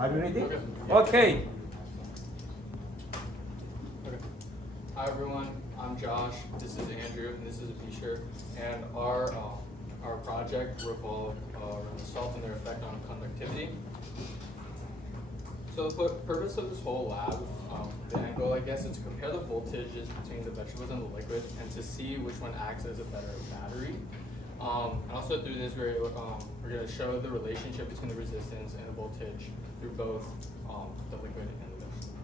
Are you ready? Okay. Okay. Okay. Hi everyone, I'm Josh. This is Andrew, and this is Abishur. And our project revolved around the salt and their effect on conductivity. So the purpose of this whole lab, the end goal, I guess, is to compare the voltages between the vegetables and the liquid, and to see which one acts as a better battery. And also through this, we're going to show the relationship between the resistance and the voltage through both the liquid and the vegetable.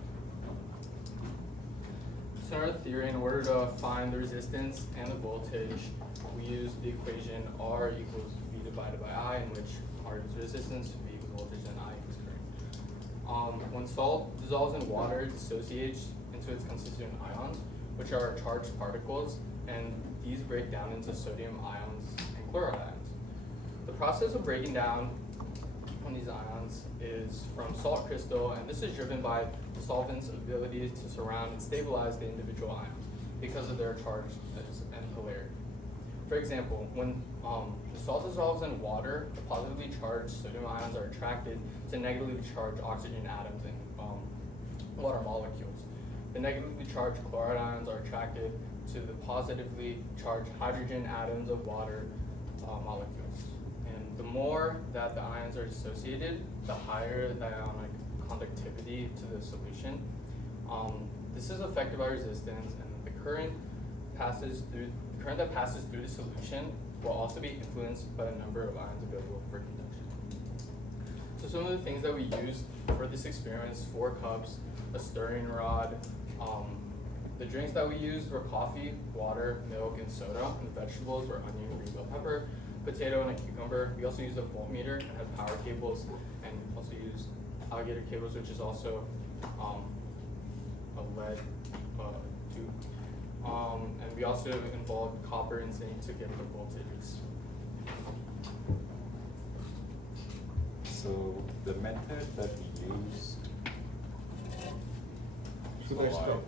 So in our theory, in order to find the resistance and the voltage, we use the equation R equals V divided by I, in which R is resistance, V equals voltage, and I equals current. When salt dissolves in water, it dissociates into its constituent ions, which are charged particles, and these break down into sodium ions and chloride ions. The process of breaking down on these ions is from salt crystal, and this is driven by the solvent's ability to surround and stabilize the individual ions because of their charge and polarity. For example, when the salt dissolves in water, the positively charged sodium ions are attracted to negatively charged oxygen atoms in water molecules. The negatively charged chloride ions are attracted to the positively charged hydrogen atoms of water molecules. And the more that the ions are dissociated, the higher the ionic conductivity to the solution. This is affected by resistance, and the current that passes through the solution will also be influenced by the number of ions available for conduction. So some of the things that we used for this experiment is 4 cups, a stirring rod. The drinks that we used were coffee, water, milk, and soda. And the vegetables were onion, green bell pepper, potato, and a cucumber. We also used a voltmeter and had power cables, and also used alligator cables, which is also a lead tube. And we also involved copper and zinc to get the voltages. So the method that we used. Should I stop?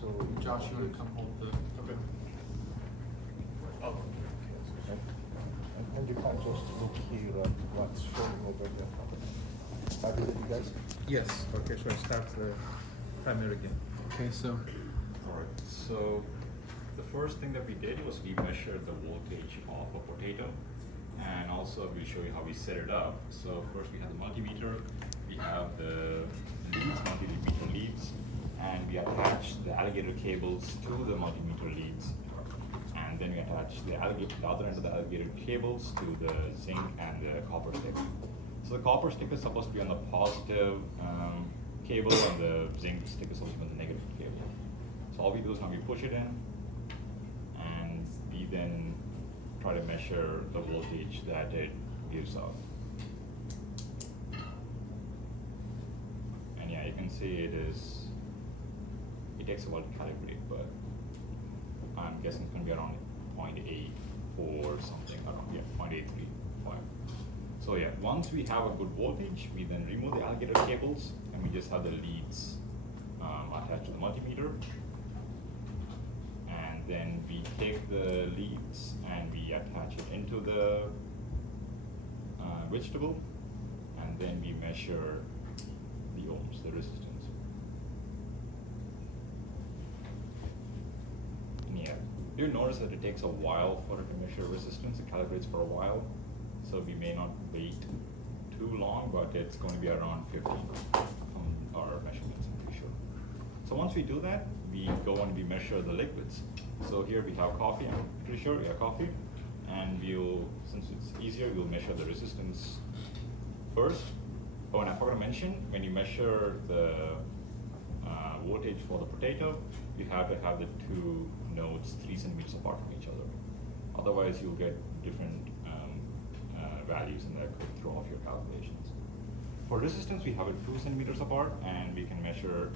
So Josh, you want to come hold the? Okay. Oh. And you can just look here at what's showing over there. Are you ready, guys? Yes. Okay, so I start the timer again. Okay, so. Alright, so the first thing that we did was we measured the voltage of a potato, and also we'll show you how we set it up. So first we have the multimeter, we have the leads, multimeter leads, and we attach the alligator cables to the multimeter leads, and then we attach the other end of the alligator cables to the zinc and the copper stick. So the copper stick is supposed to be on the positive cable, and the zinc stick is supposed to be on the negative cable. So all we do is now we push it in, and we then try to measure the voltage that it gives out. And yeah, you can see it takes a while to calibrate, but I'm guessing it's going to be around 0.84 something, around, yeah, 0.835. So yeah, once we have a good voltage, we then remove the alligator cables, and we just have the leads attached to the multimeter. And then we take the leads and we attach it into the vegetable, and then we measure the ohms, the resistance. And yeah, you'll notice that it takes a while for it to measure resistance. It calibrates for a while, so we may not wait too long, but it's going to be around 15 from our measurements, I'm pretty sure. So once we do that, we go and we measure the liquids. So here we have coffee, I'm pretty sure we have coffee, and we'll, since it's easier, we'll measure the resistance first. Oh, and I forgot to mention, when you measure the voltage for the potato, you have to have the 2 nodes 3 centimeters apart from each other. Otherwise, you'll get different values, and that could throw off your calculations. For resistance, we have it 2 centimeters apart, and we can measure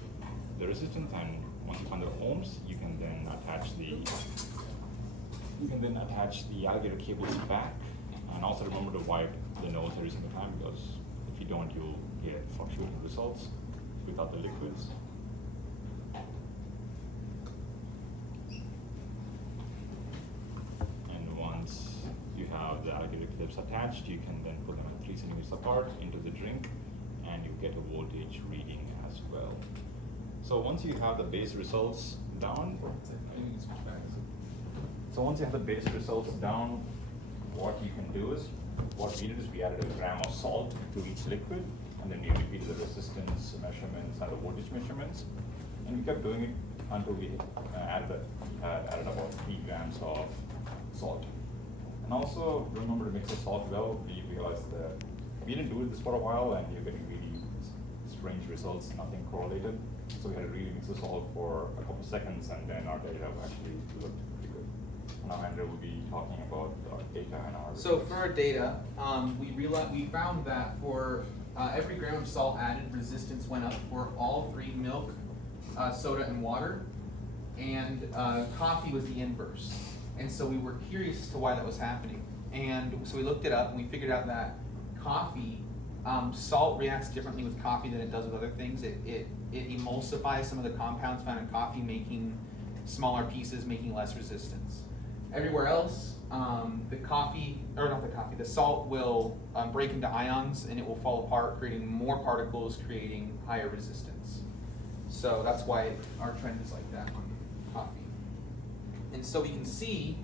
the resistance, and once you find the ohms, you can then attach the alligator cables back, and also remember to wipe the nodes every single time, because if you don't, you'll get fluctuating results without the liquids. And once the alligator clips attached, you can then put them at 3 centimeters apart into the drink, and you get a voltage reading as well. So once you have the base results down, so once you have the base results down, what you can do is, what we did is we added a gram of salt to each liquid, and then we repeated the resistance measurements and the voltage measurements, and we kept doing it until we added about 3 grams of salt. And also remember to mix the salt well. We realized that we didn't do this for a while, and you're getting really strange results, nothing correlated. So we had to really mix the salt for a couple seconds, and then our data actually looked pretty good. Now Andrew will be talking about data and our So for our data, we found that for every gram of salt added, resistance went up for all 3 milk, soda, and water, and coffee was the inverse. And so we were curious as to why that was happening. And so we looked it up, and we figured out that coffee, salt reacts differently with coffee than it does with other things. It emulsifies some of the compounds found in coffee, making smaller pieces, making less resistance. Everywhere else, the salt will break into ions, and it will fall apart, creating more particles, creating higher resistance. So that's why our trend is like that on coffee. And so we can see,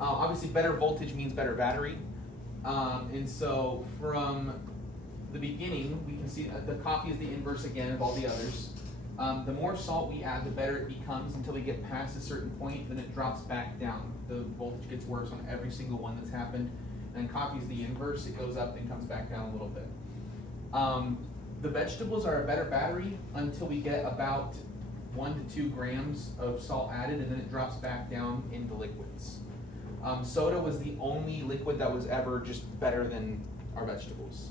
obviously better voltage means better battery. And so from the beginning, we can see that the coffee is the inverse again of all the others. The more salt we add, the better it becomes until we get past a certain point, then it drops back down. The voltage gets worse on every single one that's happened. And coffee is the inverse, it goes up and comes back down a little bit. The vegetables are a better battery until we get about 1 to 2 grams of salt added, and then it drops back down into liquids. Soda was the only liquid that was ever just better than our vegetables.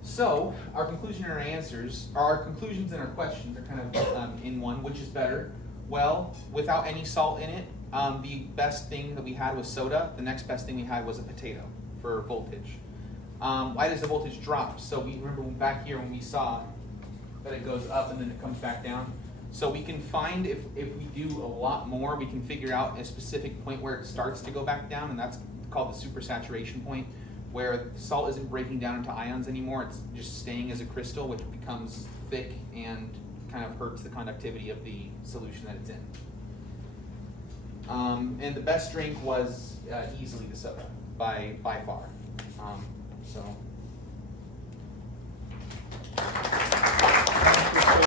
So our conclusion and our answers, or our conclusions and our questions are kind of in one. Which is better? Well, without any salt in it, the best thing that we had was soda. The next best thing we had was a potato for voltage. Why does the voltage drop? So we remember back here when we saw that it goes up and then it comes back down. So we can find if we do a lot more, we can figure out a specific point where it starts to go back down, and that's called the supersaturation point, where salt isn't breaking down into ions anymore, it's just staying as a crystal, which becomes thick and kind of hurts the conductivity of the solution that it's in. And the best drink was easily the soda, by far. So